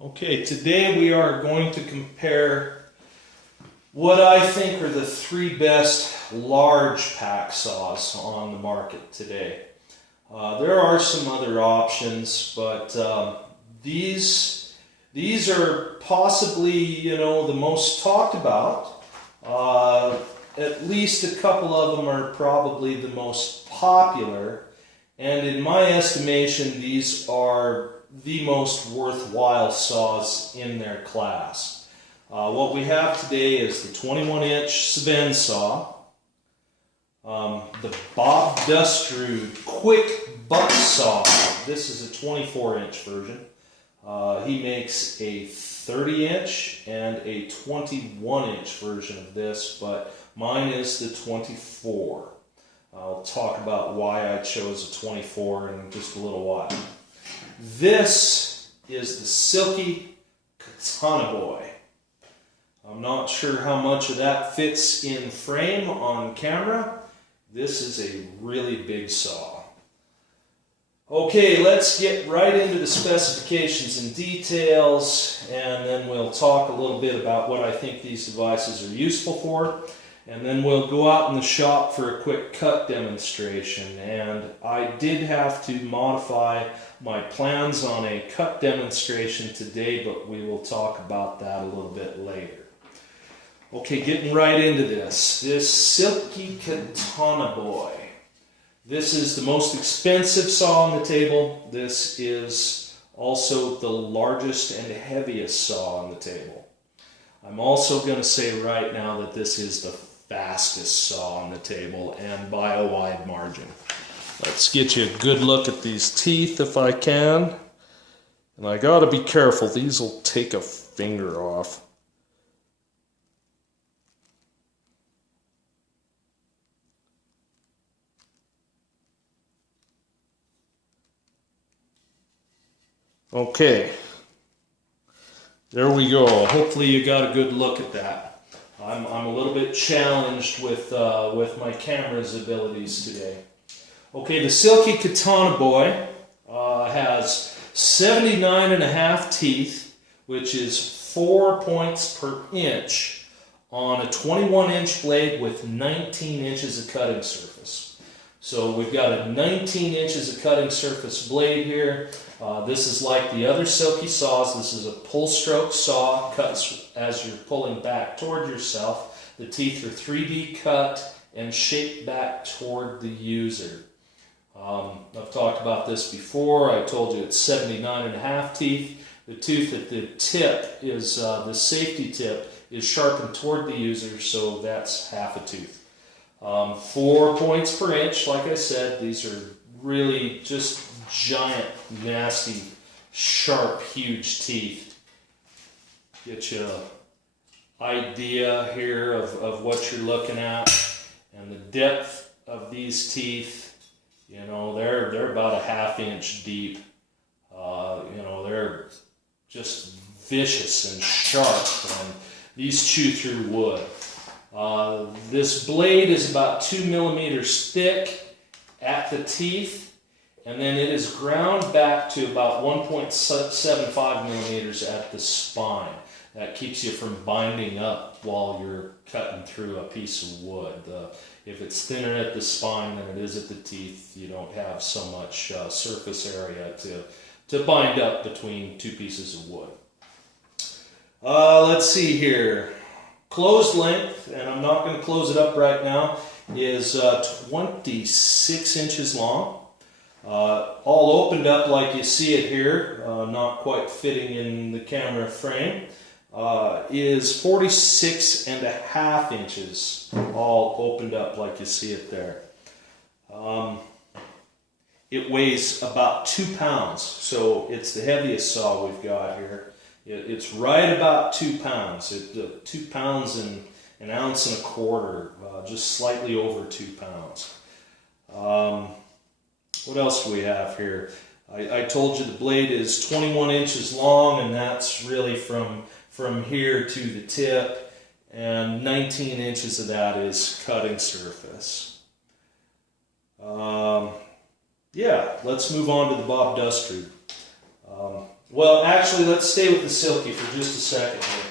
Okay, today we are going to compare what I think are the three best large pack saws on the market today. There are some other options, but these are possibly, the most talked about. At least a couple of them are probably the most popular, and in my estimation, these are the most worthwhile saws in their class. What we have today is the 21-inch Sven saw, the Dustrude quick butt saw. This is a 24-inch version. He makes a 30-inch and a 21-inch version of this, but mine is the 24. I'll talk about why I chose a 24 in just a little while. This is the Silky Katanaboy. I'm not sure how much of that fits in frame on camera. This is a really big saw. Okay, let's get right into the specifications and details, and then we'll talk a little bit about what I think these devices are useful for. And then we'll go out in the shop for a quick cut demonstration. And I did have to modify my plans on a cut demonstration today, but we will talk about that a little bit later. Okay, getting right into this. This Silky Katanaboy. This is the most expensive saw on the table. This is also the largest and heaviest saw on the table. I'm also going to say right now that this is the fastest saw on the table, and by a wide margin. Let's get you a good look at these teeth if I can. And I gotta be careful, these will take a finger off. Okay, there we go. Hopefully you got a good look at that. I'm a little bit challenged with my camera's abilities today. Okay, the Silky Katanaboy has 79.5 teeth, which is 4 points per inch on a 21-inch blade with 19 inches of cutting surface. So we've got a 19 inches of cutting surface blade here. This is like the other Silky saws. This is a pull stroke saw, cuts as you're pulling back toward yourself. The teeth are 3D cut and shaped back toward the user. I've talked about this before. I told you it's 79.5 teeth. The tooth at the tip is, the safety tip, is sharpened toward the user, so that's half a tooth. 4 points per inch, like I said. These are really just giant, nasty, sharp, huge teeth. Get you an idea here of what you're looking at, and the depth of these teeth. They're about a ½ inch deep. They're just vicious and sharp, and these chew through wood. This blade is about 2 millimeters thick at the teeth, and then it is ground back to about 1.75 millimeters at the spine. That keeps you from binding up while you're cutting through a piece of wood. If it's thinner at the spine than it is at the teeth, you don't have so much surface area to bind up between two pieces of wood. Let's see here. Closed length, and I'm not going to close it up right now, is 26 inches long. All opened up like you see it here, not quite fitting in the camera frame, is 46.5 inches, all opened up like you see it there. It weighs about 2 pounds, so it's the heaviest saw we've got here. It's right about 2 pounds. 2 pounds and an ounce and a quarter, just slightly over 2 pounds. What else do we have here? I told you the blade is 21 inches long, and that's really from here to the tip, and 19 inches of that is cutting surface. Yeah, let's move on to the Dustrude. Well, actually, let's stay with the Silky for just a second here.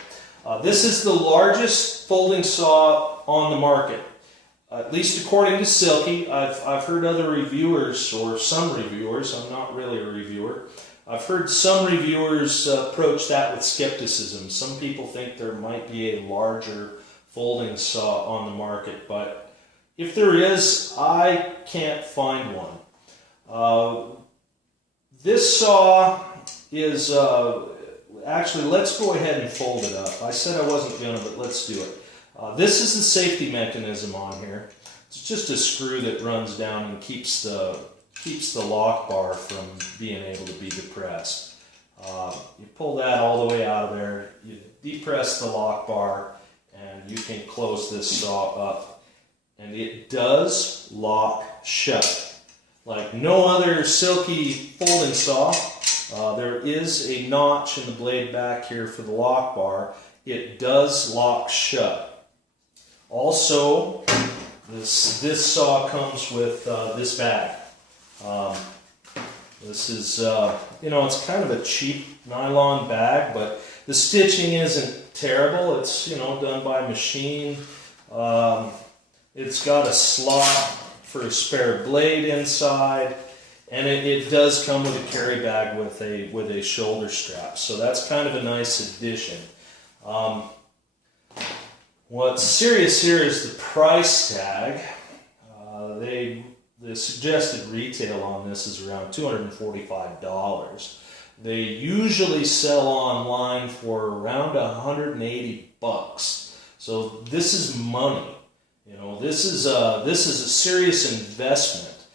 This is the largest folding saw on the market, at least according to Silky. I've heard other reviewers, or some reviewers, I'm not really a reviewer, I've heard some reviewers approach that with skepticism. Some people think there might be a larger folding saw on the market, but if there is, I can't find one. This saw is, actually, let's go ahead and fold it up. I said I wasn't going to, but let's do it. This is the safety mechanism on here. It's just a screw that runs down and keeps the lock bar from being able to be depressed. You pull that all the way out of there, you depress the lock bar, and you can close this saw up. And it does lock shut. Like no other Silky folding saw, there is a notch in the blade back here for the lock bar. It does lock shut. Also, this saw comes with this bag. This is, it's kind of a cheap nylon bag, but the stitching isn't terrible. It's, done by machine. It's got a slot for a spare blade inside, and it does come with a carry bag with a shoulder strap. So that's kind of a nice addition. What's serious here is the price tag. The suggested retail on this is around $245. They usually sell online for around $180. So this is money. This is a serious investment.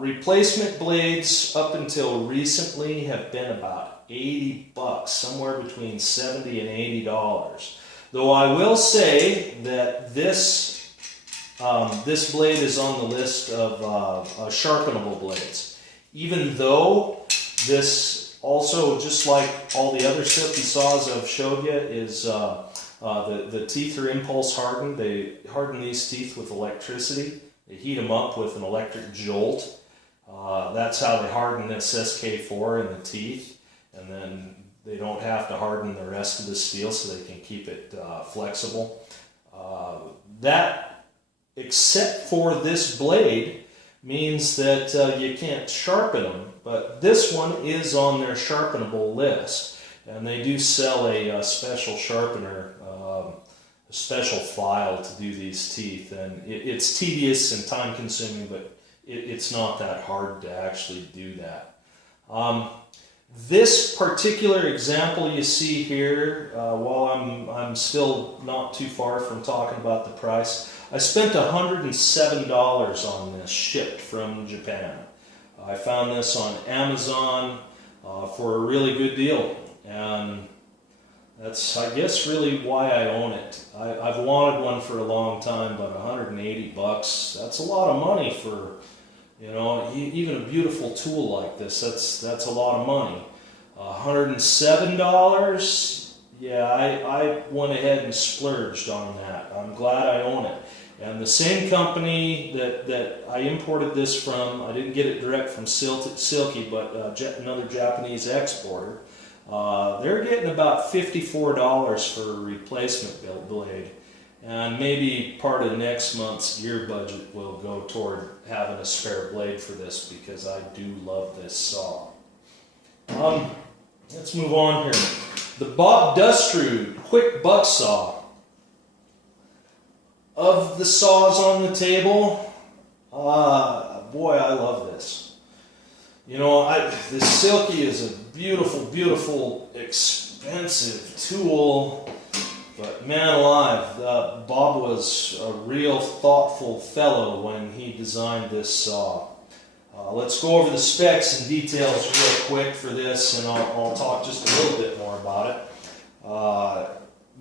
Replacement blades up until recently have been about $80, somewhere between $70 and $80. Though I will say that this blade is on the list of sharpenable blades. Even though this also, just like all the other Silky saws I've showed you, is the teeth are impulse hardened. They harden these teeth with electricity. They heat them up with an electric jolt. That's how they harden this SK4 in the teeth, and then they don't have to harden the rest of the steel so they can keep it flexible. That, except for this blade, means that you can't sharpen them, but this one is on their sharpenable list, and they do sell a special sharpener, a special file to do these teeth, and it's tedious and time consuming, but it's not that hard to actually do that. This particular example you see here, while I'm still not too far from talking about the price, I spent $107 on this, shipped from Japan. I found this on Amazon for a really good deal, and that's, I guess, really why I own it. I've wanted one for a long time, but $180, that's a lot of money for, even a beautiful tool like this. That's a lot of money. $107, yeah, I went ahead and splurged on that. I'm glad I own it. And the same company that I imported this from, I didn't get it direct from Silky, but another Japanese exporter, they're getting about $54 for a replacement blade. And maybe part of next month's gear budget will go toward having a spare blade for this, because I do love this saw. Let's move on here. The Dustrude quick butt saw. Of the saws on the table, boy, I love this. This Silky is a beautiful, beautiful, expensive tool, but man alive, Bob was a real thoughtful fellow when he designed this saw. Let's go over the specs and details real quick for this, and I'll talk just a little bit more about it.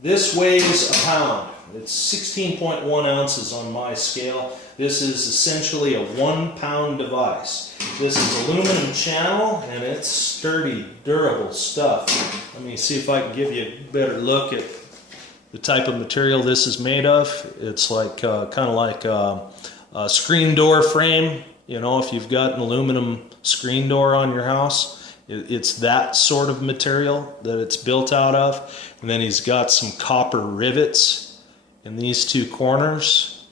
This weighs a pound. It's 16.1 ounces on my scale. This is essentially a 1 pound device. This is aluminum channel, and it's sturdy, durable stuff. Let me see if I can give you a better look at the type of material this is made of. It's like kind of like a screen door frame. If you've got an aluminum screen door on your house, It's that sort of material that it's built out of. And then he's got some copper rivets in these two corners.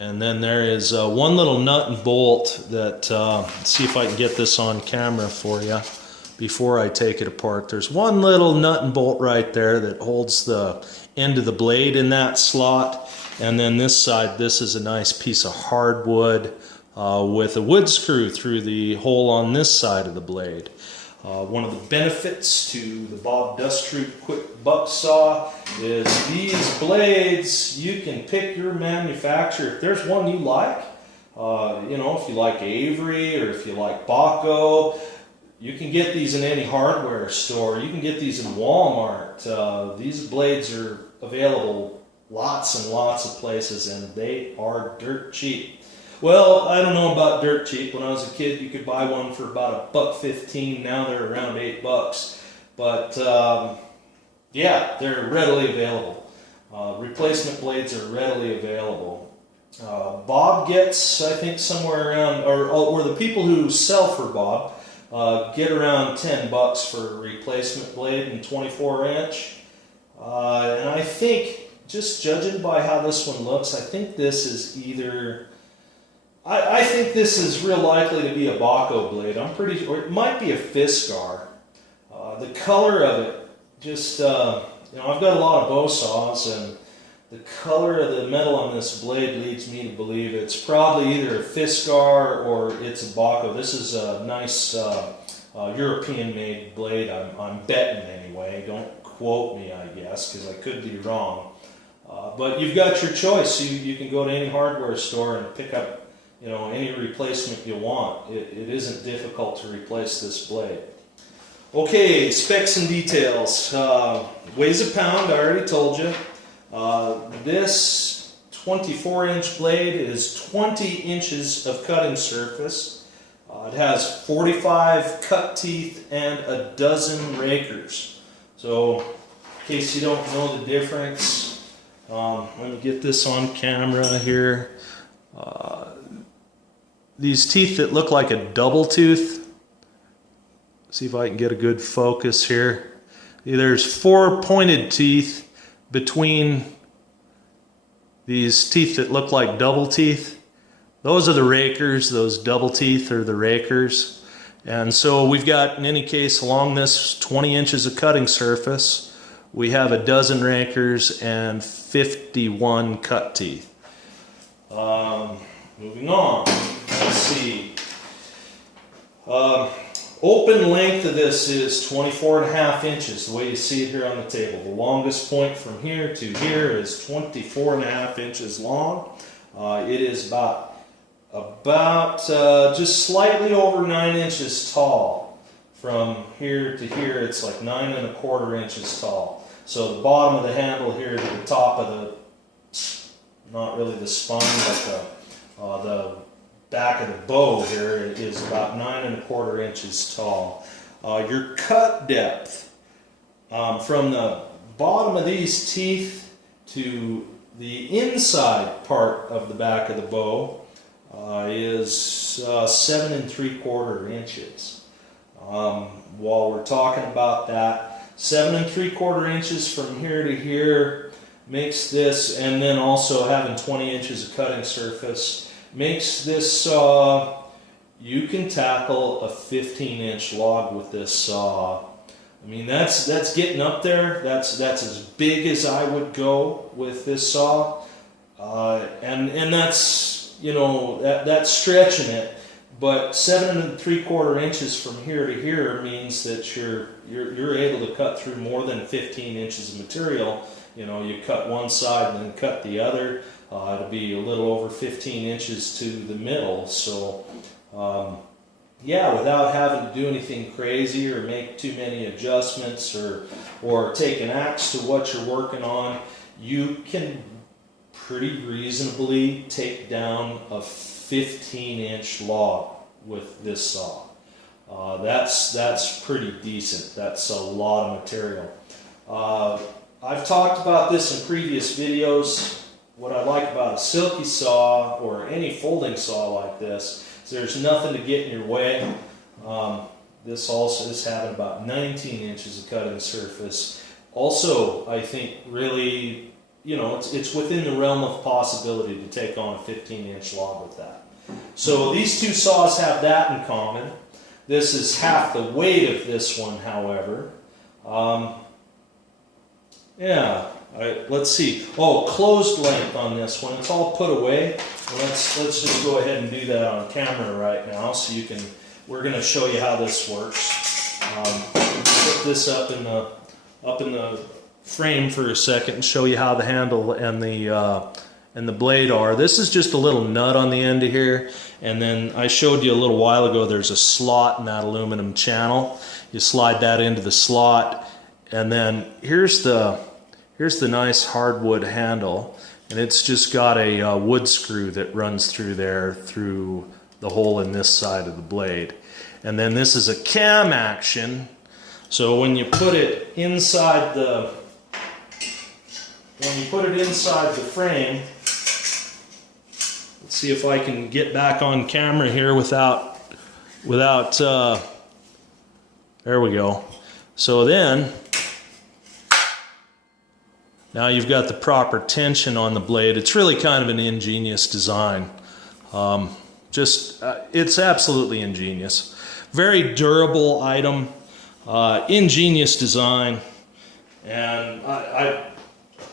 And then there is one little nut and bolt that, let's see if I can get this on camera for you before I take it apart. There's one little nut and bolt right there that holds the end of the blade in that slot. And then this side, this is a nice piece of hardwood with a wood screw through the hole on this side of the blade. One of the benefits to the Bob Dustrude quick buck saw is these blades, you can pick your manufacturer. If there's one you like, you know, if you like Avery or if you like Baco, you can get these in any hardware store. You can get these in Walmart. These blades are available lots and lots of places, and they are dirt cheap. Well, I don't know about dirt cheap. When I was a kid, you could buy one for about $1.15. Now they're around $8. But yeah, they're readily available. Replacement blades are readily available. Bob gets, I think, somewhere around, or the people who sell for Bob get around $10 for a replacement blade in 24-inch. And I think, just judging by how this one looks, I think this is either... I think this is real likely to be a Baco blade. I'm pretty sure it might be a Fiskar. The color of it, just you know, I've got a lot of bow saws, and the color of the metal on this blade leads me to believe it's probably either a Fiskar or it's a Baco. This is a nice European-made blade. I'm betting anyway. Don't quote me, I guess, because I could be wrong. But you've got your choice. You can go to any hardware store and pick up, you know, any replacement you want. It isn't difficult to replace this blade. Okay, specs and details. Weighs a pound, I already told you. This 24-inch blade is 20 inches of cutting surface. It has 45 cut teeth and a dozen rakers. So, in case you don't know the difference, let me get this on camera here. These teeth that look like a double tooth, see if I can get a good focus here. There's 4 pointed teeth between these teeth that look like double teeth. Those are the rakers. Those double teeth are the rakers. And so we've got, in any case, along this 20 inches of cutting surface, we have a dozen rakers and 51 cut teeth. Moving on, let's see. Open length of this is 24.5 inches, the way you see it here on the table. The longest point from here to here is 24.5 inches long. It is about just slightly over 9 inches tall. From here to here, it's like 9 1/4 inches tall. So the bottom of the handle here to the top of the, not really the spine, but the back of the bow here is about 9 1/4 inches tall. Your cut depth from the bottom of these teeth to the inside part of the back of the bow is 7 3/4 inches. While we're talking about that, 7 3/4 inches from here to here makes this, and then also having 20 inches of cutting surface, makes this saw, you can tackle a 15-inch log with this saw. I mean, that's getting up there. That's as big as I would go with this saw, and that's, you know, that's stretching it. But 7 3/4 inches from here to here means that you're able to cut through more than 15 inches of material. You know, you cut one side and then cut the other. It'll be a little over 15 inches to the middle. So, yeah, without having to do anything crazy or make too many adjustments or take an axe to what you're working on, you can pretty reasonably take down a 15-inch log with this saw. That's pretty decent. That's a lot of material. I've talked about this in previous videos. What I like about a Silky saw or any folding saw like this is there's nothing to get in your way. this also is having about 19 inches of cutting surface. Also, I think really, you know, it's within the realm of possibility to take on a 15-inch log with that. So these two saws have that in common. This is half the weight of this one, however. Yeah, let's see. Oh, closed length on this one. It's all put away. Let's just go ahead and do that on camera right now, so you can. We're going to show you how this works. Put this up in the frame for a second and show you how the handle and the blade are. This is just a little nut on the end of here, and then I showed you a little while ago there's a slot in that aluminum channel. You slide that into the slot, and then here's the nice hardwood handle, and it's just got a wood screw that runs through there through the hole in this side of the blade. And then this is a cam action, so when you put it inside the frame, let's see if I can get back on camera here without there we go. So then now you've got the proper tension on the blade. It's really kind of an ingenious design. It's absolutely ingenious. Very durable item, ingenious design, and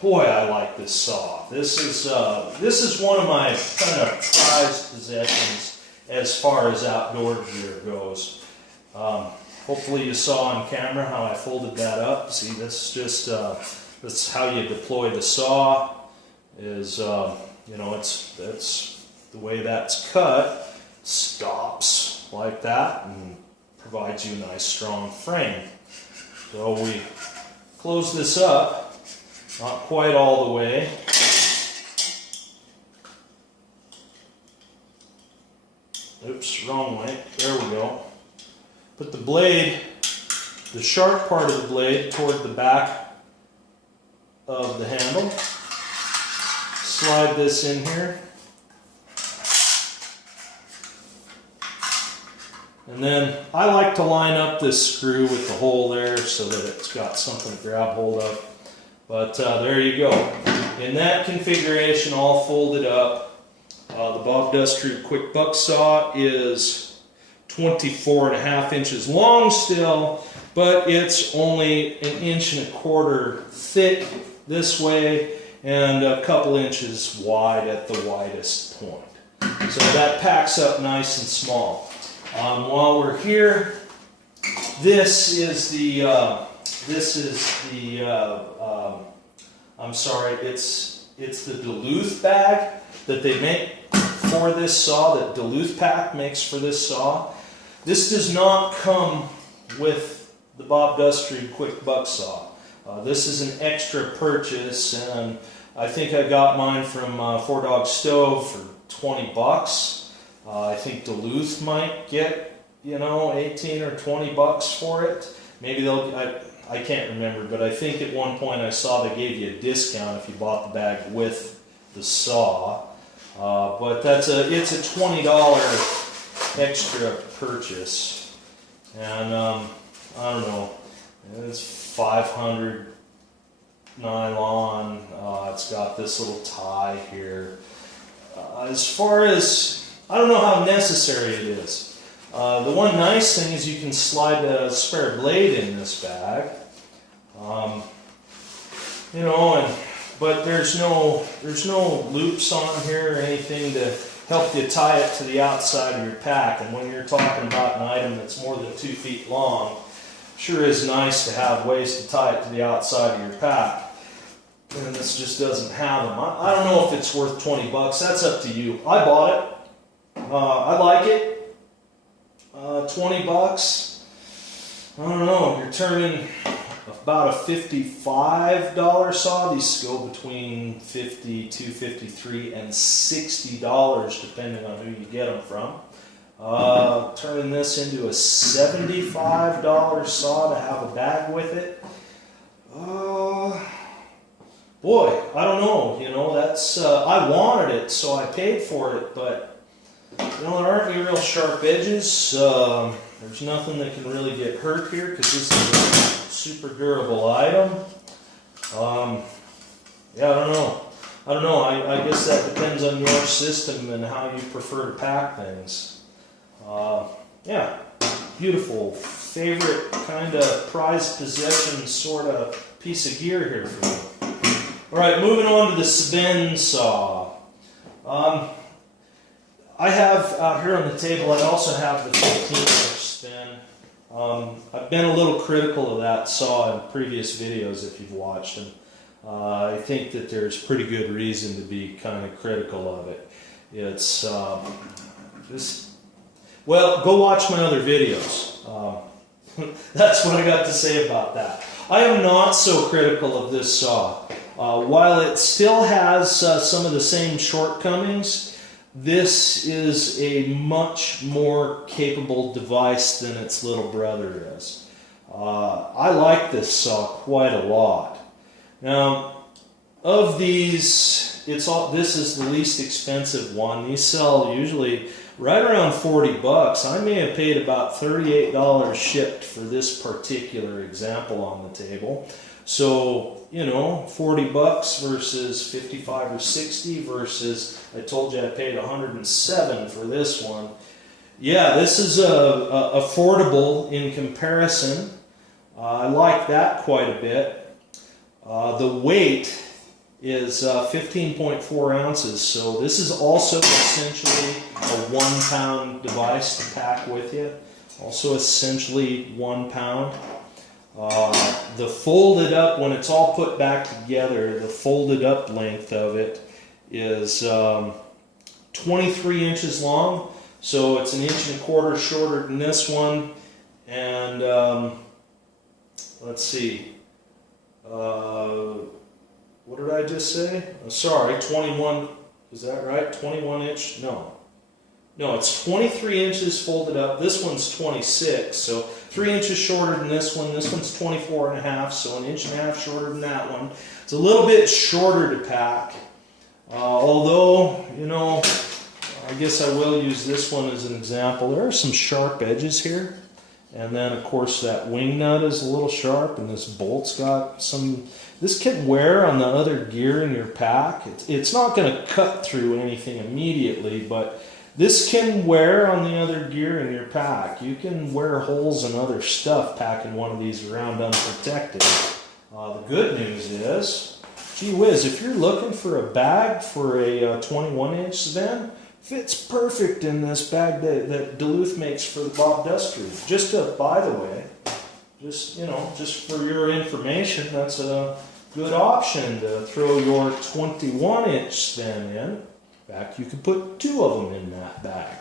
boy, I like this saw. This is one of my kind of prized possessions as far as outdoor gear goes. Hopefully you saw on camera how I folded that up. See, this is just that's how you deploy the saw. Is you know, that's the way that's cut. Stops like that and provides you a nice strong frame. So we close this up, not quite all the way. Oops, wrong way. There we go. Put the blade, the sharp part of the blade, toward the back of the handle. Slide this in here. And then I like to line up this screw with the hole there so that it's got something to grab hold of. But there you go. In that configuration, all folded up, the Bob Dustrude Quick Buck Saw is 24.5 inches long still, but it's only 1.25 inches thick this way and a couple inches wide at the widest point. So that packs up nice and small. While we're here, this is the I'm sorry, it's the Duluth bag that they make for this saw, that Duluth Pack makes for this saw. This does not come with the Bob Dustrude Quick Buck Saw. This is an extra purchase, and I think I got mine from Four Dog Stove for 20 bucks. I think Duluth might get, you know, 18 or 20 bucks for it. Maybe they'll, I can't remember, but I think at one point I saw they gave you a discount if you bought the bag with the saw. But it's a $20 extra purchase. And I don't know, it's 500 nylon. It's got this little tie here. As far as, I don't know how necessary it is. The one nice thing is you can slide a spare blade in this bag. You know, but there's no loops on here or anything to help you tie it to the outside of your pack. And when you're talking about an item that's more than 2 feet long, sure is nice to have ways to tie it to the outside of your pack. And this just doesn't have them. I don't know if it's worth 20 bucks. That's up to you. I bought it. I like it. 20 bucks. I don't know. You're turning about a $55 saw. These go between $52, $53, and $60 depending on who you get them from. Turning this into a $75 saw to have a bag with it. Boy, I don't know. You know, that's I wanted it, so I paid for it, but you know, there aren't any real sharp edges. There's nothing that can really get hurt here because this is a super durable item. Yeah, I don't know. I guess that depends on your system and how you prefer to pack things. Yeah, beautiful. Favorite kind of prized possession sort of piece of gear here for me. All right, moving on to the Sven saw. I have out here on the table, I also have the 15-inch Sven. I've been a little critical of that saw in previous videos if you've watched them. I think that there's pretty good reason to be kind of critical of it. It's well, go watch my other videos. That's what I got to say about that. I am not so critical of this saw. While it still has some of the same shortcomings, this is a much more capable device than its little brother is. I like this saw quite a lot. Now, of these, this is the least expensive one. These sell usually right around 40 bucks. I may have paid about $38 shipped for this particular example on the table. So, you know, 40 bucks versus 55 or 60 versus, I told you I paid 107 for this one. Yeah, this is affordable in comparison. I like that quite a bit. The weight is 15.4 ounces, so this is also essentially a 1 pound device to pack with you. Also essentially 1 pound. The folded up, when it's all put back together, the folded up length of it is 23 inches long, so it's 1.25 inches shorter than this one. And let's see, what did I just say? Sorry, 21, is that right? 21 inch? No, it's 23 inches folded up. This one's 26, so 3 inches shorter than this one. This one's 24 and a half, so 1.5 inches shorter than that one. It's a little bit shorter to pack. Although, you know, I guess I will use this one as an example. There are some sharp edges here. And then, of course, that wing nut is a little sharp, and this bolt's got some... This can wear on the other gear in your pack. It's not going to cut through anything immediately, but this can wear on the other gear in your pack. You can wear holes in other stuff packing one of these around unprotected. The good news is, gee whiz, if you're looking for a bag for a 21-inch Sven, fits perfect in this bag that Duluth makes for the Bob Dustrude. Just by the way, just for your information, that's a good option to throw your 21-inch Sven in. In fact, you could put 2 of them in that bag.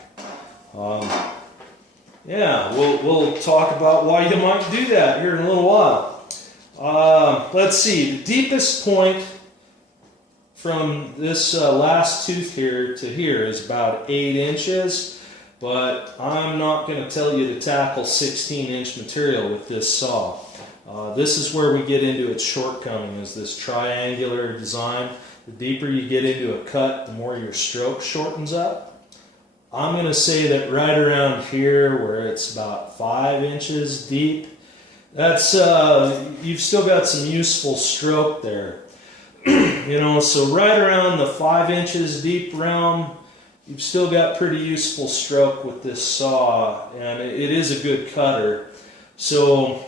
Yeah, we'll talk about why you might do that here in a little while. Let's see, the deepest point from this last tooth here to here is about 8 inches, but I'm not going to tell you to tackle 16-inch material with this saw. This is where we get into its shortcoming, is this triangular design. The deeper you get into a cut, the more your stroke shortens up. I'm going to say that right around here, where it's about 5 inches deep, that's you've still got some useful stroke there. You know, so right around the 5 inches deep realm, you've still got pretty useful stroke with this saw, and it is a good cutter. So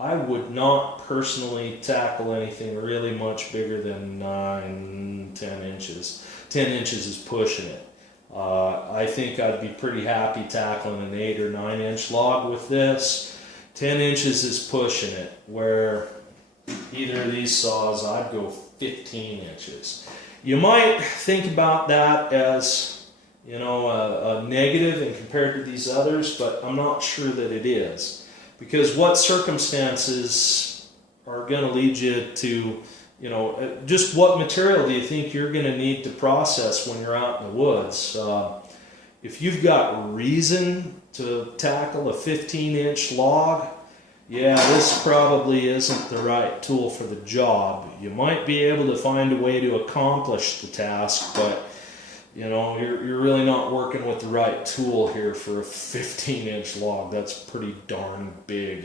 I would not personally tackle anything really much bigger than 9, 10 inches. 10 inches is pushing it. I think I'd be pretty happy tackling an 8 or 9 inch log with this. 10 inches is pushing it, where either of these saws, I'd go 15 inches. You might think about that as, you know, a negative and compared to these others, but I'm not sure that it is. Because what circumstances are going to lead you to, you know, just what material do you think you're going to need to process when you're out in the woods? If you've got reason to tackle a 15-inch log, yeah, this probably isn't the right tool for the job. You might be able to find a way to accomplish the task, but you know, you're really not working with the right tool here for a 15-inch log. That's pretty darn big.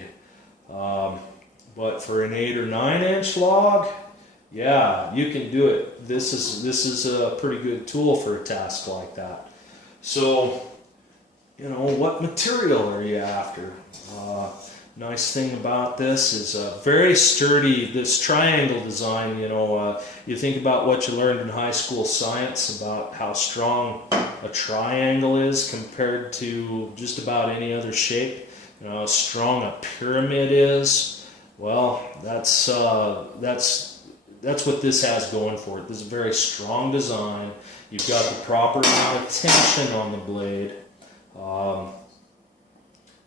But for an 8 or 9-inch log, yeah, you can do it. This is a pretty good tool for a task like that. So, you know, what material are you after? Nice thing about this is very sturdy. This triangle design, you know, you think about what you learned in high school science about how strong a triangle is compared to just about any other shape. You know, how strong a pyramid is. Well, that's what this has going for it. This is a very strong design. You've got the proper amount of tension on the blade.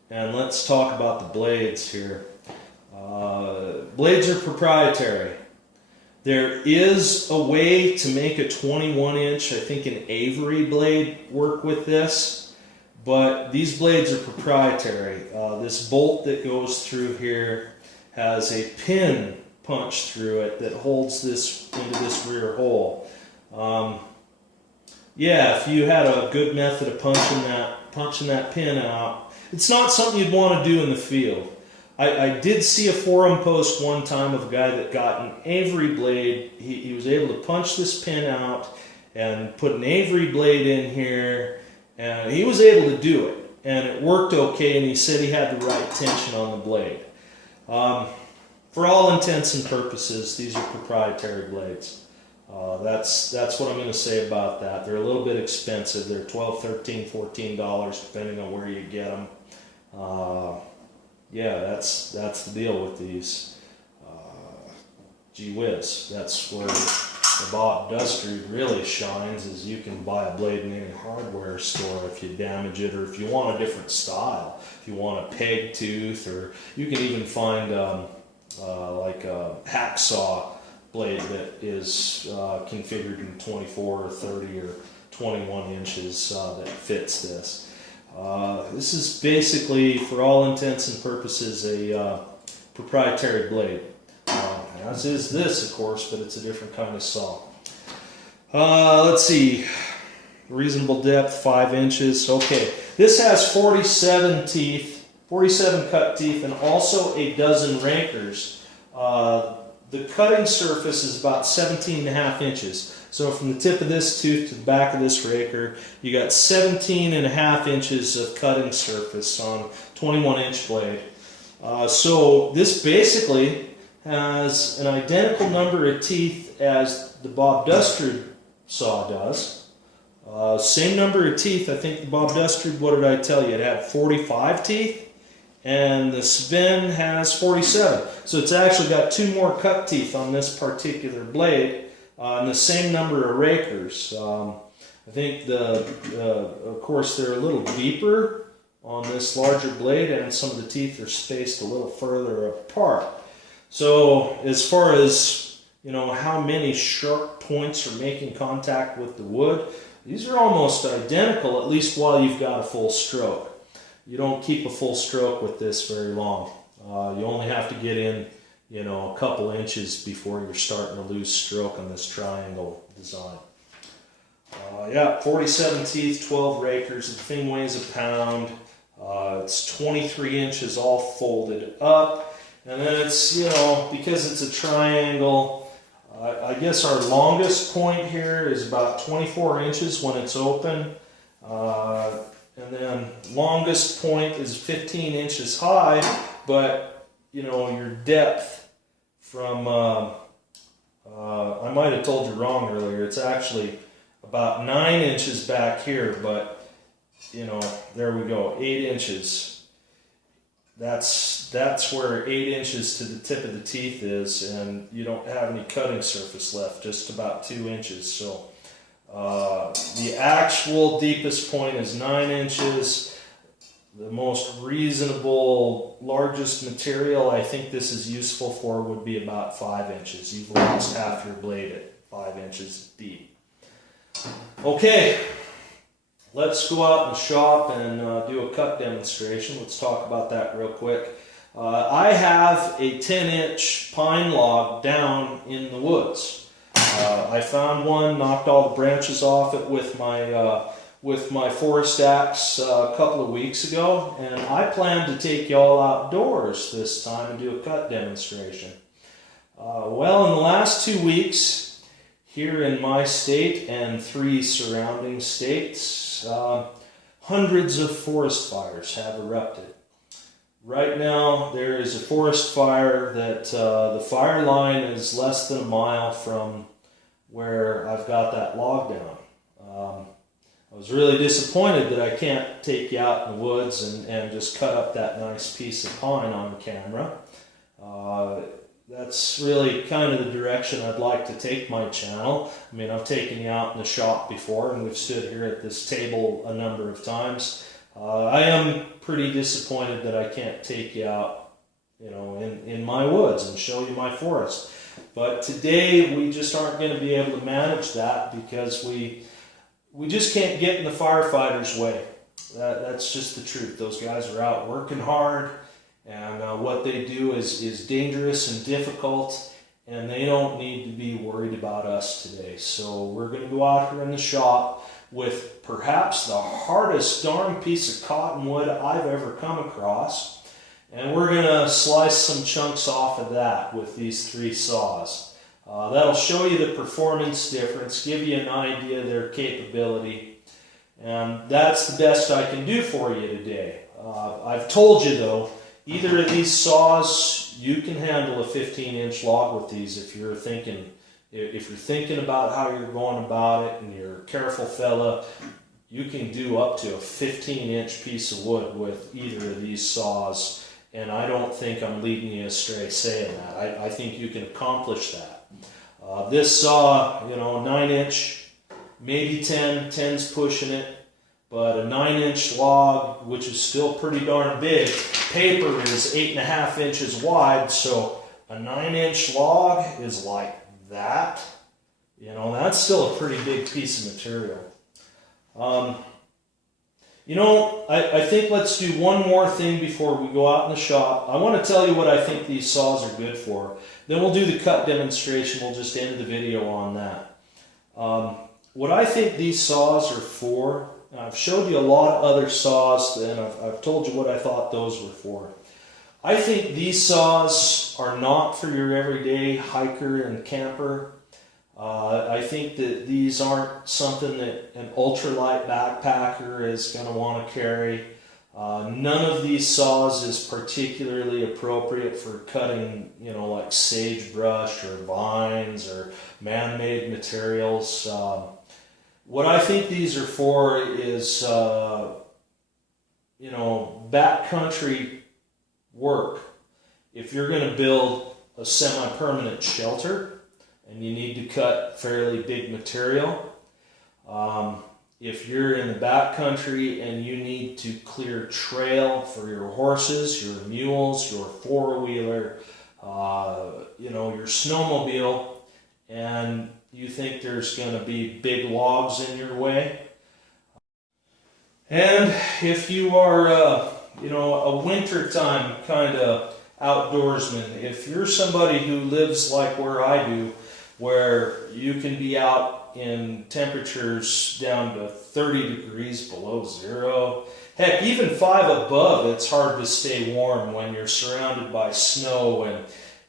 And let's talk about the blades here. Blades are proprietary. There is a way to make a 21-inch, I think an Avery blade, work with this, but these blades are proprietary. This bolt that goes through here has a pin punched through it that holds this into this rear hole. Yeah, if you had a good method of punching that pin out, it's not something you'd want to do in the field. I did see a forum post one time of a guy that got an Avery blade. He was able to punch this pin out and put an Avery blade in here, and he was able to do it, and it worked okay, and he said he had the right tension on the blade. For all intents and purposes, these are proprietary blades. That's what I'm going to say about that. They're a little bit expensive. They're $12, $13, $14 depending on where you get them. Yeah, that's the deal with these. Gee whiz, that's where the Bob Dustrude really shines, is you can buy a blade in any hardware store if you damage it, or if you want a different style. If you want a peg tooth, or you can even find like a hacksaw blade that is configured in 24 or 30 or 21 inches that fits this. This is basically, for all intents and purposes, a proprietary blade. As is this, of course, but it's a different kind of saw. Let's see. Reasonable depth, 5 inches. Okay, this has 47 teeth, 47 cut teeth, and also a dozen rakers. The cutting surface is about 17.5 inches. So from the tip of this tooth to the back of this raker, you got 17.5 inches of cutting surface on a 21-inch blade. So this basically has an identical number of teeth as the Bob Dustrude saw does. Same number of teeth. I think the Bob Dustrude, what did I tell you? It had 45 teeth. And the Sven has 47. So it's actually got 2 more cut teeth on this particular blade, and the same number of rakers. I think of course they're a little deeper on this larger blade, and some of the teeth are spaced a little further apart. So as far as, you know, how many sharp points are making contact with the wood, these are almost identical, at least while you've got a full stroke. You don't keep a full stroke with this very long. You only have to get in, you know, a couple inches before you're starting to lose stroke on this triangle design. Yeah, 47 teeth, 12 rakers. The thing weighs a pound. It's 23 inches all folded up. And then it's, you know, because it's a triangle, I guess our longest point here is about 24 inches when it's open. And then longest point is 15 inches high, but, you know, your depth from, I might have told you wrong earlier, it's actually about 9 inches back here, but, you know, there we go, 8 inches. That's where 8 inches to the tip of the teeth is, and you don't have any cutting surface left, just about 2 inches. So the actual deepest point is 9 inches. The most reasonable, largest material I think this is useful for would be about 5 inches. You've lost half your blade at 5 inches deep. Okay, let's go out and shop and do a cut demonstration. Let's talk about that real quick. I have a 10-inch pine log down in the woods. I found one, knocked all the branches off it with my forest axe a couple of weeks ago, and I plan to take y'all outdoors this time and do a cut demonstration. Well, in the last 2 weeks, here in my state and 3 surrounding states, hundreds of forest fires have erupted. Right now, there is a forest fire that the fire line is less than a mile from where I've got that log down. I was really disappointed that I can't take you out in the woods and just cut up that nice piece of pine on camera. That's really kind of the direction I'd like to take my channel. I mean, I've taken you out in the shop before, and we've stood here at this table a number of times. I am pretty disappointed that I can't take you out, you know, in my woods and show you my forest. But today we just aren't going to be able to manage that because we just can't get in the firefighters' way. That's just the truth. Those guys are out working hard, and what they do is dangerous and difficult, and they don't need to be worried about us today. So we're going to go out here in the shop with perhaps the hardest darn piece of cottonwood I've ever come across, and we're going to slice some chunks off of that with these 3 saws. That'll show you the performance difference, give you an idea of their capability, and that's the best I can do for you today. I've told you though, either of these saws, you can handle a 15-inch log with these if you're thinking about how you're going about it and you're a careful fella. You can do up to a 15-inch piece of wood with either of these saws, and I don't think I'm leading you astray saying that. I think you can accomplish that. This saw, you know, 9-inch, maybe 10, 10's pushing it, but a 9-inch log, which is still pretty darn big, paper is 8.5 inches wide, so a 9-inch log is like that. You know, that's still a pretty big piece of material. You know, I think let's do one more thing before we go out in the shop. I want to tell you what I think these saws are good for. Then we'll do the cut demonstration. We'll just end the video on that. What I think these saws are for, I've showed you a lot of other saws, and I've told you what I thought those were for. I think these saws are not for your everyday hiker and camper. I think that these aren't something that an ultralight backpacker is going to want to carry. None of these saws is particularly appropriate for cutting, you know, like sagebrush or vines or man-made materials. What I think these are for is, you know, backcountry work. If you're going to build a semi-permanent shelter and you need to cut fairly big material, if you're in the backcountry and you need to clear trail for your horses, your mules, your four-wheeler, you know, your snowmobile, and you think there's going to be big logs in your way. And if you are, you know, a wintertime kind of outdoorsman, if you're somebody who lives like where I do, where you can be out in temperatures down to 30 degrees below zero, heck, even 5 above, it's hard to stay warm when you're surrounded by snow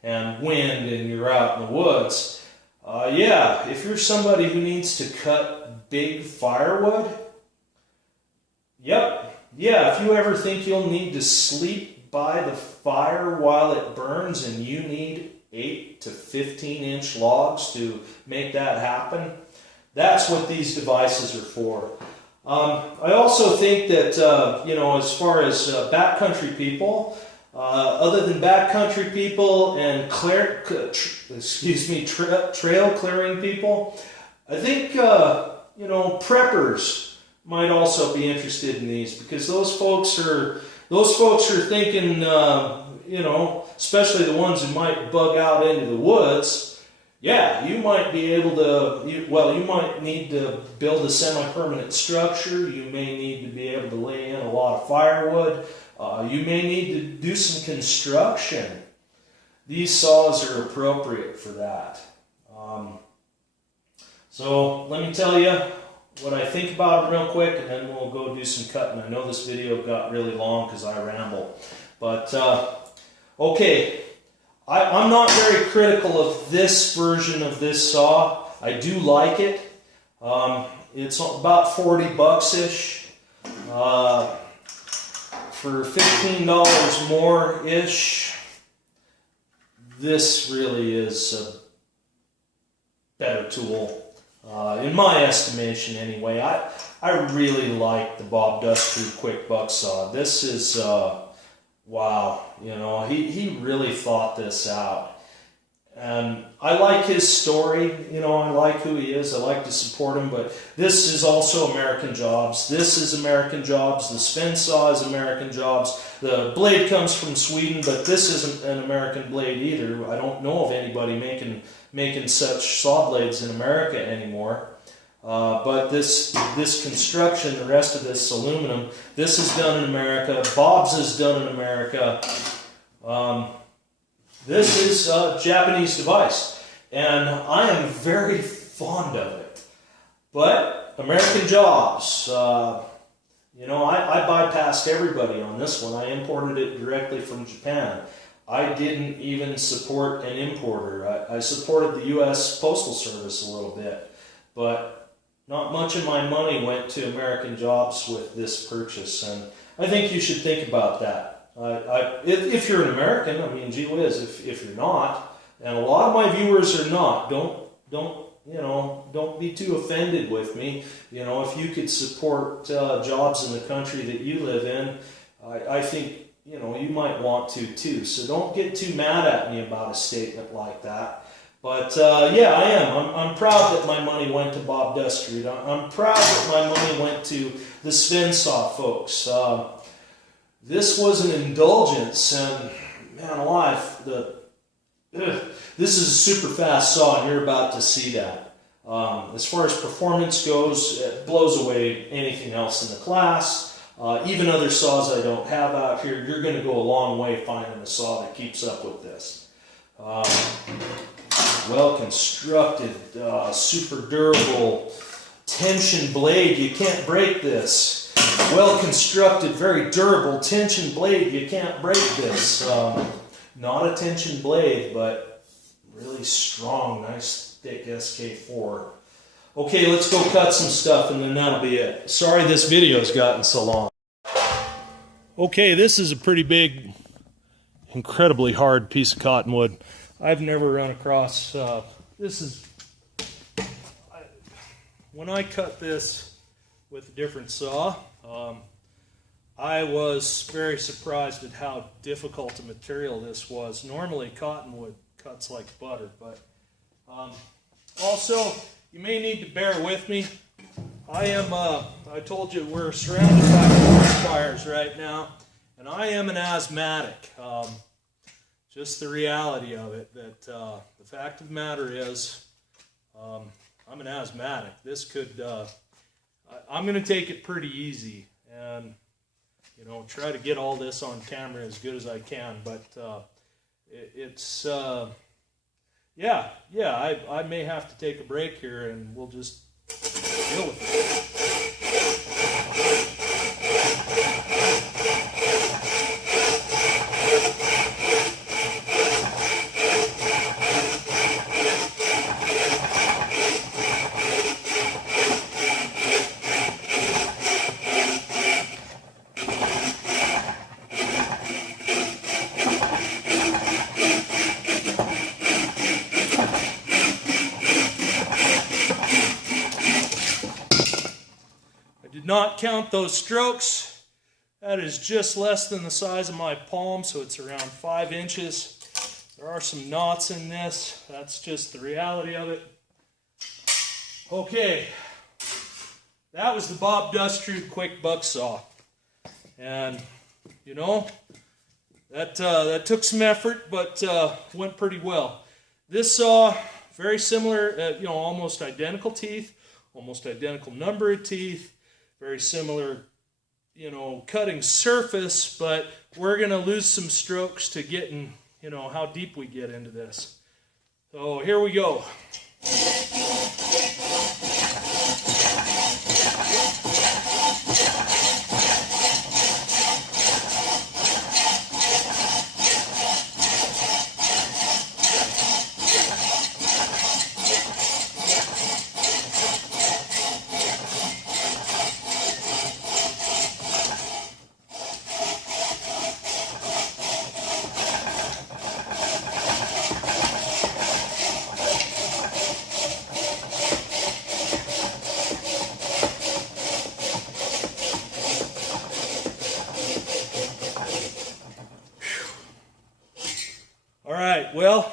and wind and you're out in the woods. Yeah, if you're somebody who needs to cut big firewood, yep, yeah, if you ever think you'll need to sleep by the fire while it burns and you need 8 to 15-inch logs to make that happen, that's what these devices are for. I also think that, you know, as far as backcountry people, other than backcountry people and trail clearing people, I think, you know, preppers might also be interested in these, because those folks are thinking, you know, especially the ones who might bug out into the woods. Yeah, you might be able to, you might need to build a semi-permanent structure. You may need to be able to lay in a lot of firewood. You may need to do some construction. These saws are appropriate for that. So let me tell you what I think about it real quick, and then we'll go do some cutting. I know this video got really long because I ramble. But, okay, I'm not very critical of this version of this saw. I do like it. It's about 40 bucks-ish. For $15 more-ish, this really is a better tool. In my estimation anyway. I really like the Bob Dustrude Quick Buck Saw. This is, wow, you know, he really thought this out. And I like his story, you know, I like who he is, I like to support him, but this is also American Jobs. This is American Jobs. The Sven saw is American Jobs. The blade comes from Sweden, but this isn't an American blade either. I don't know of anybody making such saw blades in America anymore. But this construction, the rest of this aluminum, this is done in America. Bob's is done in America. This is a Japanese device, and I am very fond of it. But American Jobs, you know, I bypassed everybody on this one. I imported it directly from Japan. I didn't even support an importer. I supported the U.S. Postal Service a little bit, but not much of my money went to American Jobs with this purchase, and I think you should think about that. If you're an American, I mean, gee whiz, if you're not, and a lot of my viewers are not, don't be too offended with me. You know, if you could support jobs in the country that you live in, I think, you know, you might want to too. So don't get too mad at me about a statement like that. But yeah, I am. I'm proud that my money went to Bob Dustrude. I'm proud that my money went to the Sven saw folks. This was an indulgence, and man alive, this is a super fast saw, and you're about to see that. As far as performance goes, it blows away anything else in the class. Even other saws I don't have out here, you're going to go a long way finding a saw that keeps up with this. Well constructed, super durable, tension blade, you can't break this. Well constructed, very durable tension blade, you can't break this. Not a tension blade, but really strong, nice thick SK4. Okay, let's go cut some stuff and then that'll be it. Sorry this video's gotten so long. Okay, this is a pretty big, incredibly hard piece of cottonwood. I've never run across, when I cut this with a different saw, I was very surprised at how difficult a material this was. Normally cottonwood cuts like butter, but also you may need to bear with me. I told you we're surrounded by forest fires right now, and I am an asthmatic. Just the reality of it, that the fact of the matter is, I'm an asthmatic. This could, I'm going to take it pretty easy and, you know, try to get all this on camera as good as I can, but yeah, I may have to take a break here and we'll just deal with it. Not count those strokes. That is just less than the size of my palm, so it's around 5 inches. There are some knots in this. That's just the reality of it. Okay, that was the Bob Dustrude Quick Buck Saw, and you know that took some effort, but went pretty well. This saw, very similar, you know, almost identical teeth, almost identical number of teeth. Very similar, you know, cutting surface, but we're going to lose some strokes to getting, you know, how deep we get into this. So here we go.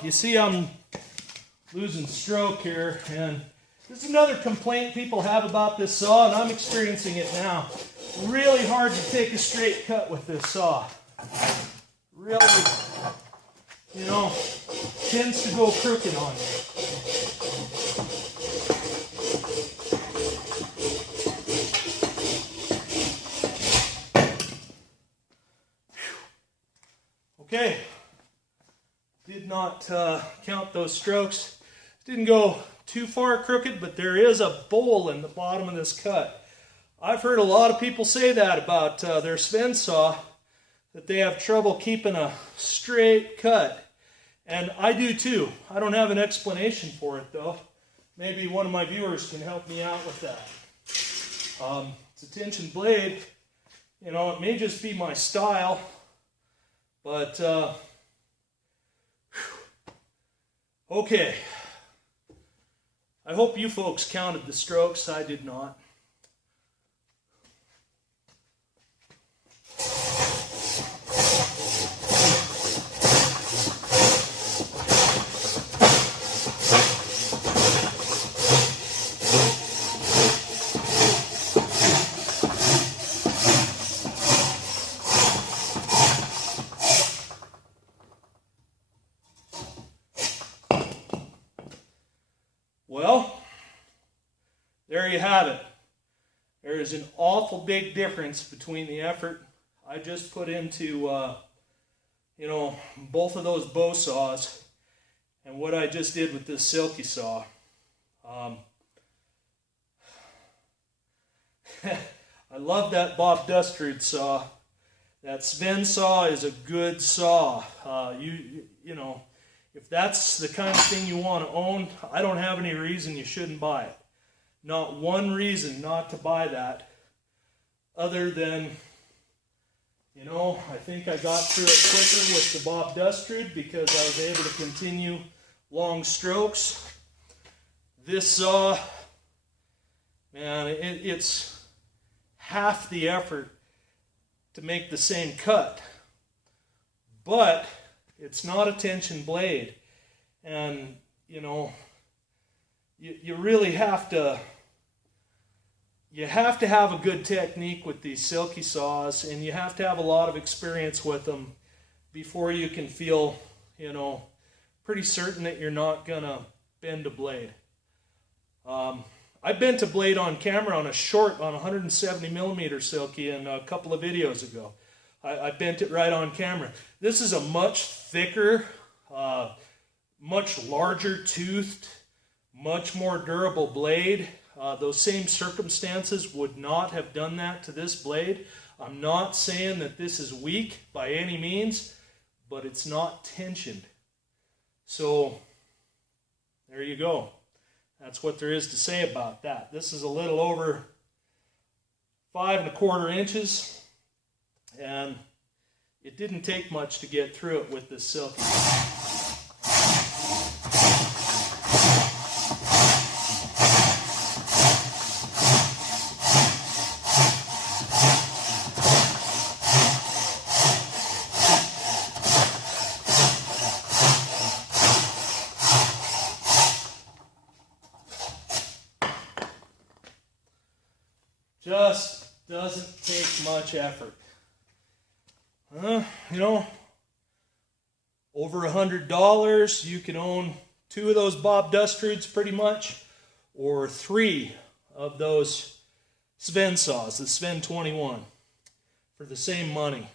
you see I'm losing stroke here, and this is another complaint people have about this saw, and I'm experiencing it now. Really hard to take a straight cut with this saw. Really, you know, tends to go crooked on me. Okay, did not count those strokes. Didn't go too far crooked, but there is a bowl in the bottom of this cut. I've heard a lot of people say that about their Sven saw, that they have trouble keeping a straight cut. And I do too. I don't have an explanation for it though. Maybe one of my viewers can help me out with that. It's a tension blade. You know, it may just be my style, but okay. I hope you folks counted the strokes. I did not. Well, there you have it. There is an awful big difference between the effort I just put into, you know, both of those bow saws and what I just did with this Silky saw. I love that Bob Dustrude saw. That Sven saw is a good saw. You know, if that's the kind of thing you want to own, I don't have any reason you shouldn't buy it. Not one reason not to buy that, other than, you know, I think I got through it quicker with the Bob Dustrude because I was able to continue long strokes. This saw, man, it's half the effort to make the same cut, but it's not a tension blade, and you know, you really have to have a good technique with these Silky saws, and you have to have a lot of experience with them before you can feel, you know, pretty certain that you're not gonna bend a blade. I bent a blade on camera on a 170 millimeter Silky in a couple of videos ago. I bent it right on camera. This is a much thicker, much larger toothed, much more durable blade. Those same circumstances would not have done that to this blade. I'm not saying that this is weak by any means, but it's not tensioned. So there you go. That's what there is to say about that. This is a little over 5 1/4 inches. And it didn't take much to get through it with this Silky. Just doesn't take much effort. You know, over $100, you can own 2 of those Bob Dustrudes pretty much, or 3 of those Sven saws, the Sven 21, for the same money.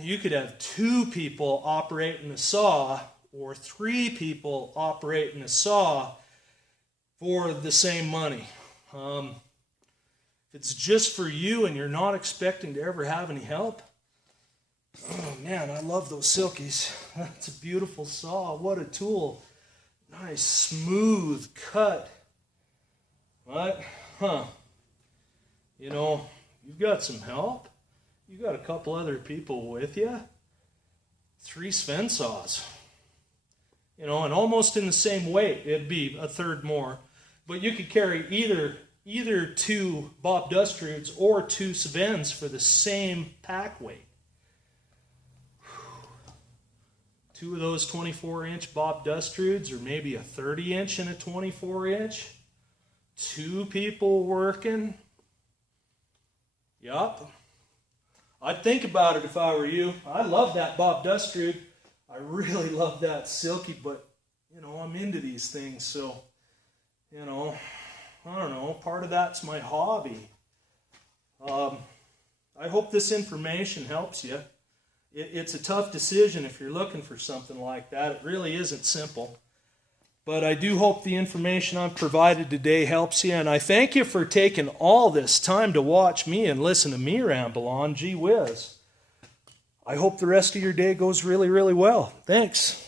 You could have 2 people operating a saw, or 3 people operating a saw for the same money. If it's just for you and you're not expecting to ever have any help, oh man, I love those Silkies. That's a beautiful saw. What a tool. Nice, smooth cut. What? Huh. You know, you've got some help. You got a couple other people with you. 3 Sven saws. You know, and almost in the same weight. It'd be a third more. But you could carry either 2 Bob Dustrudes or 2 Svens for the same pack weight. 2 of those 24-inch Bob Dustrudes, or maybe a 30-inch and a 24-inch. 2 people working. Yup. I'd think about it if I were you. I love that Bob Dustrude. I really love that Silky, but, you know, I'm into these things, so, you know, I don't know. Part of that's my hobby. I hope this information helps you. It's a tough decision if you're looking for something like that. It really isn't simple. But I do hope the information I've provided today helps you, and I thank you for taking all this time to watch me and listen to me ramble on. Gee whiz. I hope the rest of your day goes really, really well. Thanks.